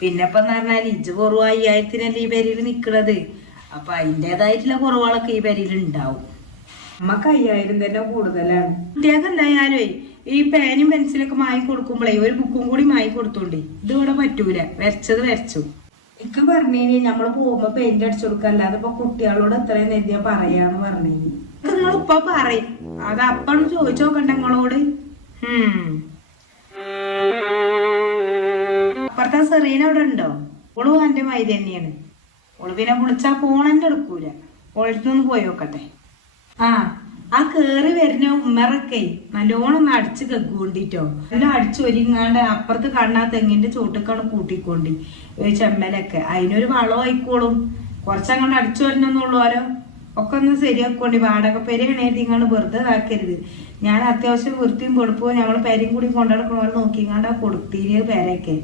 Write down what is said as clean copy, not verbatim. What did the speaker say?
പിന്നെ ഇപ്പൊ പറഞ്ഞാൽ ഇജ് കുറവ് 5000-നല്ലേ ഈ പേരിൽ നിക്കണത്. അപ്പൊ അതിൻ്റെതായിട്ടുള്ള കുറവുകളൊക്കെ ഈ പേരിൽ ഉണ്ടാവും. നമ്മക്ക് 5000 തന്നെ കൂടുതലാണ്. കുട്ടികൾക്ക് എന്തായാലും ഈ പേനും പെൻസിലൊക്കെ വാങ്ങി കൊടുക്കുമ്പോഴേ ഒരു ബുക്കും കൂടി വാങ്ങി കൊടുത്തോണ്ടേ. ഇത് ഇവിടെ പറ്റൂല, വരച്ചത് വരച്ചു. എനിക്ക് പറഞ്ഞേനി നമ്മള് പോകുമ്പോ പെയിന്റ് അടിച്ചു കൊടുക്കല്ലാതെ ഇപ്പൊ കുട്ടികളോട് എത്രയും നെദ്യ പറയാന്ന് പറഞ്ഞേനി. നിങ്ങൾ ഇപ്പൊ പറയും, അത് അപ്പഴും ചോദിച്ചു നോക്കണ്ട നിങ്ങളോട്. അപ്പുറത്തെ സെറീന അവിടെ ഉണ്ടോ? ഓള് എന്റെ മൈ തന്നെയാണ്. ഓള് പിന്നെ വിളിച്ചാ ഫോണെന്റെ എടുക്കൂല. ഓളടുത്തൊന്ന് പോയി നോക്കട്ടെ. ആ കേറി വരുന്ന ഉമ്മറൊക്കെ നല്ലോണം അടിച്ച് കെക്കൊണ്ടിട്ടോ, എല്ലാം അടിച്ച് ഒരുങ്ങാണ്ട് അപ്പുറത്ത് കാണാ തെങ്ങിന്റെ ചോട്ടക്കാണ് കൂട്ടിക്കൊണ്ടി ചെമ്മലൊക്കെ. അതിനൊരു വളം ആയിക്കോളും. കുറച്ചങ്ങോട്ട് അടിച്ചു വരണമെന്നുള്ളൂലോ. ഒക്കെ ഒന്ന് ശരിയാക്കോണ്ടി. വാടക പെരയാണേ നിങ്ങൾ വെറുതെ ഇതാക്കരുത്. ഞാൻ അത്യാവശ്യം വൃത്തിയും വെളുപ്പവും ഞങ്ങൾ പെരയും കൂടി കൊണ്ടുനടക്കണ പോലെ നോക്കിങ്ങാണ്ടാ കൊടുത്തീന് പെരയൊക്കെ.